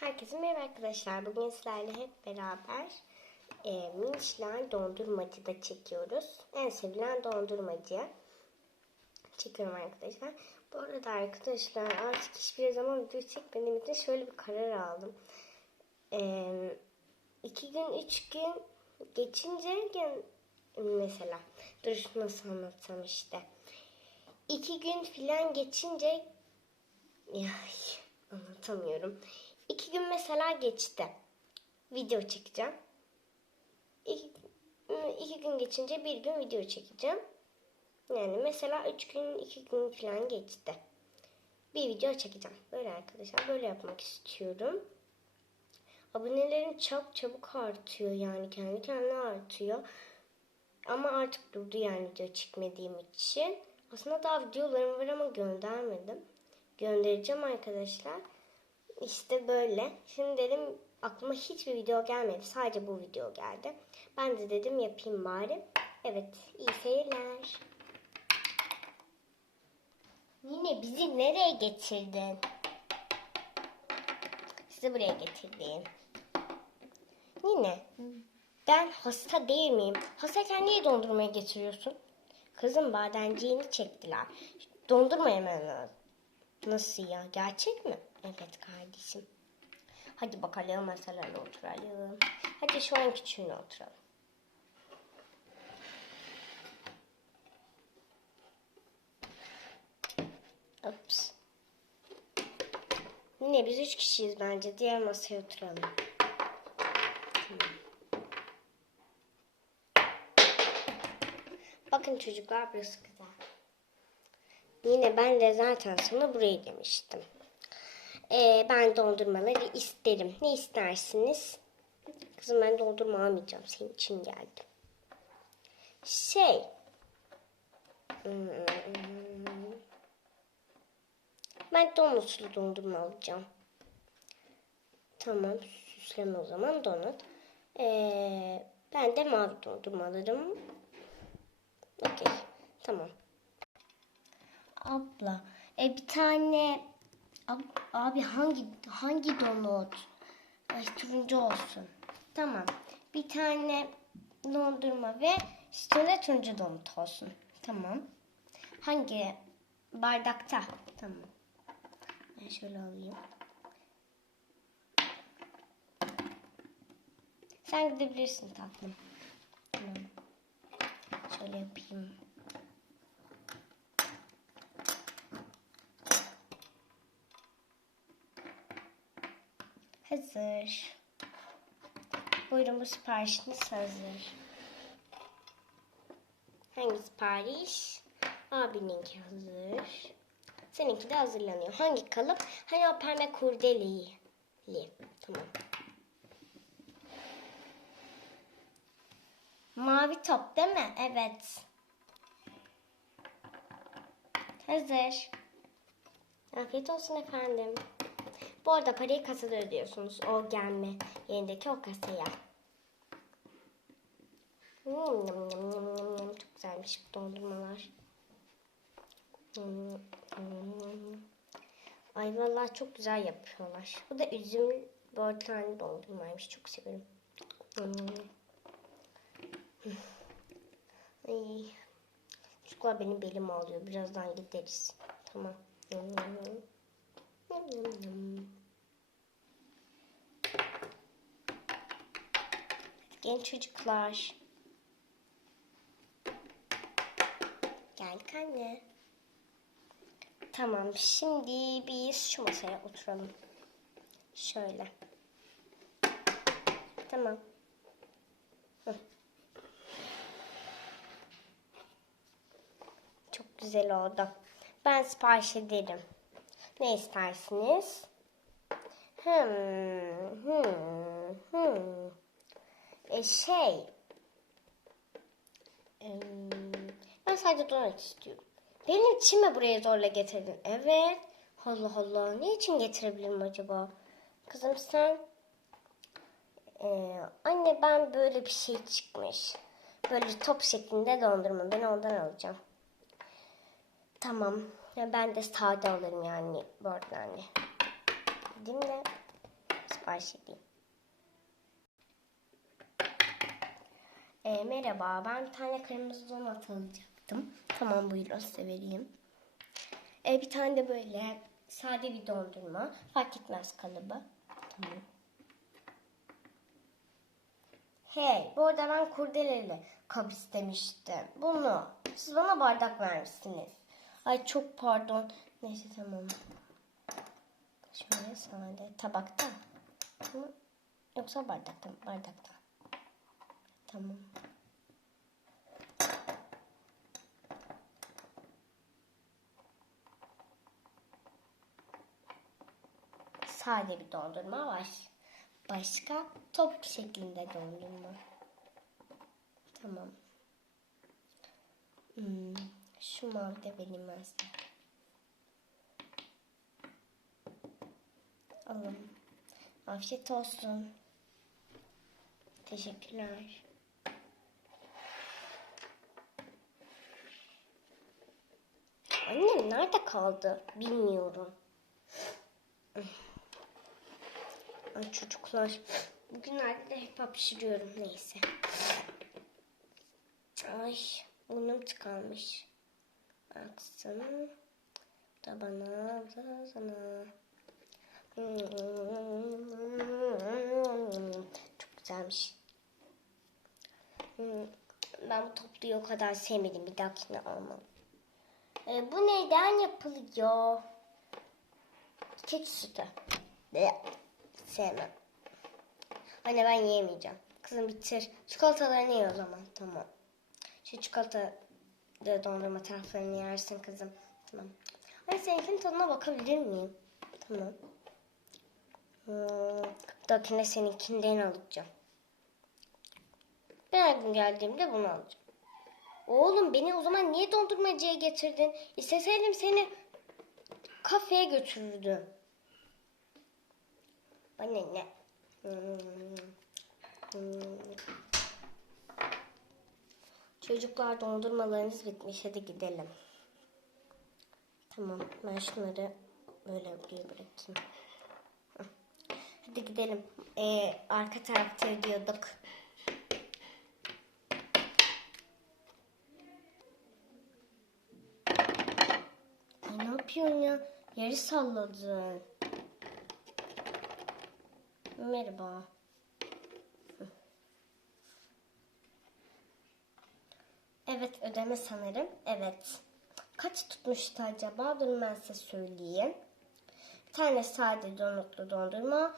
Herkese merhaba arkadaşlar. Bugün sizlerle hep beraber e, Minçler dondurmacıda çekiyoruz. En sevilen dondurmacı. Çekiyorum arkadaşlar. Bu arada arkadaşlar artık hiçbir zaman video çekmediğim için şöyle bir karar aldım. E, iki gün, üç gün geçince mesela dur nasıl anlatsam işte. İki gün filan geçince ya anlatamıyorum. İki gün mesela geçti. Video çekeceğim. İki, iki gün geçince bir gün video çekeceğim. Yani mesela üç gün, iki gün falan geçti. Bir video çekeceğim. Böyle arkadaşlar böyle yapmak istiyorum. Abonelerim çok çabuk artıyor yani kendi kendine artıyor. Ama artık durdu yani video çekmediğim için. Aslında daha videolarım var ama göndermedim. Göndereceğim arkadaşlar. İşte böyle. Şimdi dedim aklıma hiçbir video gelmedi. Sadece bu video geldi. Ben de dedim yapayım bari. Evet iyi seyirler. Yine bizi nereye getirdin? Sizi buraya getirdim. Yine ben hasta değil miyim? Hastayken niye dondurmaya getiriyorsun? Kızım badenciğini çektiler. Dondurma yemen lazım. Nasıl ya? Gerçek mi? Evet kardeşim. Hadi bakalım masalarla oturalım. Hadi şu an küçüğüne oturalım. Ups. Yine biz üç kişiyiz bence. Diğer masaya oturalım. Bakın çocuklar burası güzel. Yine ben de zaten sana burayı demiştim. Ee, ben dondurmaları isterim. Ne istersiniz? Kızım ben dondurma almayacağım. Senin için geldim. Şey. hmm, Ben donutlu dondurma alacağım. Tamam. Süsleme o zaman donut. Ee, ben de mavi dondurma alırım. Okey. Tamam. Abla, e, bir tane Ab- abi hangi hangi donut? Ay turuncu olsun. Tamam. Bir tane dondurma ve üstünde turuncu donut olsun. Tamam. Hangi bardakta? Tamam. Ben şöyle alayım. Sen gidebilirsin tatlım. Tamam. Şöyle yapayım. Hazır. Buyurun bu siparişiniz hazır. Hangi sipariş? Abininki hazır. Seninki de hazırlanıyor. Hangi kalıp? Hani o pembe kurdeleli. Tamam. Mavi top değil mi? Evet. Hazır. Afiyet olsun efendim. Bu arada parayı kasada ödüyorsunuz. O gelme yerindeki o kasaya. Hmm, yum, yum, yum, yum. Çok güzelmiş dondurmalar. Hmm, hmm. Ay vallahi çok güzel yapıyorlar. Bu da üzüm börtlen dondurmaymış. Çok severim. Hmm. Ay. Çocuklar benim belim ağlıyor. Birazdan gideriz. Tamam. Hmm. Genç çocuklar. Geldik anne. Tamam şimdi biz şu masaya oturalım. Şöyle. Tamam. Hı. Çok güzel oldu. Ben sipariş ederim. Ne istersiniz? Hmm, hmm, hmm. E şey. em, ben sadece donut istiyorum. Benim için mi buraya zorla getirdin? Evet. Allah Allah. Ne için getirebilirim acaba? Kızım sen. Ee, anne ben böyle bir şey çıkmış. Böyle top şeklinde dondurma. Ben ondan alacağım. Tamam. Ya ben de sade alırım yani bu arada anne. Değil mi? sipariş edeyim. E, merhaba, ben bir tane kırmızı donat alacaktım. Tamam buyurun size vereyim. E, bir tane de böyle sade bir dondurma. Fark etmez kalıbı. Tamam. Hey, bu arada ben kurdeleli kap istemiştim. Bunu. Siz bana bardak vermişsiniz. Ay çok pardon. Neyse tamam. Şöyle sade. Tabakta? Yoksa bardakta? Bardakta. Tamam. Sade bir dondurma var. Başka top şeklinde dondurma. Tamam. Hmm, şu mavi de benim aslında. Alın. Afiyet olsun. Teşekkürler. Annem nerede kaldı? Bilmiyorum. Ay çocuklar. Bugünlerde de hep hapşırıyorum neyse. Ay burnum tıkanmış. Baksana. Da bana da. Çok güzelmiş. Ben bu topluyu o kadar sevmedim. Bir dahakine almam. Ee, bu neyden yapılıyor? Kek sütü. Bleh, Sevmem. Anne ben yiyemeyeceğim. Kızım bitir. Çikolatalarını ye o zaman. Tamam. Şu çikolata da dondurma taraflarını yersin kızım. Tamam. Anne seninkinin tadına bakabilir miyim? Tamam. Hmm, bir dahakine seninkinden alacağım. Ben her gün geldiğimde bunu alacağım. Oğlum beni o zaman niye dondurmacıya getirdin? İsteseydim seni kafeye götürürdüm. Bana ne? Hmm. Hmm. Çocuklar dondurmalarınız bitmiş. Hadi gidelim. Tamam. Ben şunları böyle buraya bırakayım. Hadi gidelim. Ee, arka tarafta ödüyorduk. Ay ne yapıyorsun ya? Yeri salladın. Merhaba. Hı. Evet ödeme sanırım. Evet. Kaç tutmuştu acaba? Dur ben size söyleyeyim. Bir tane sade donutlu dondurma.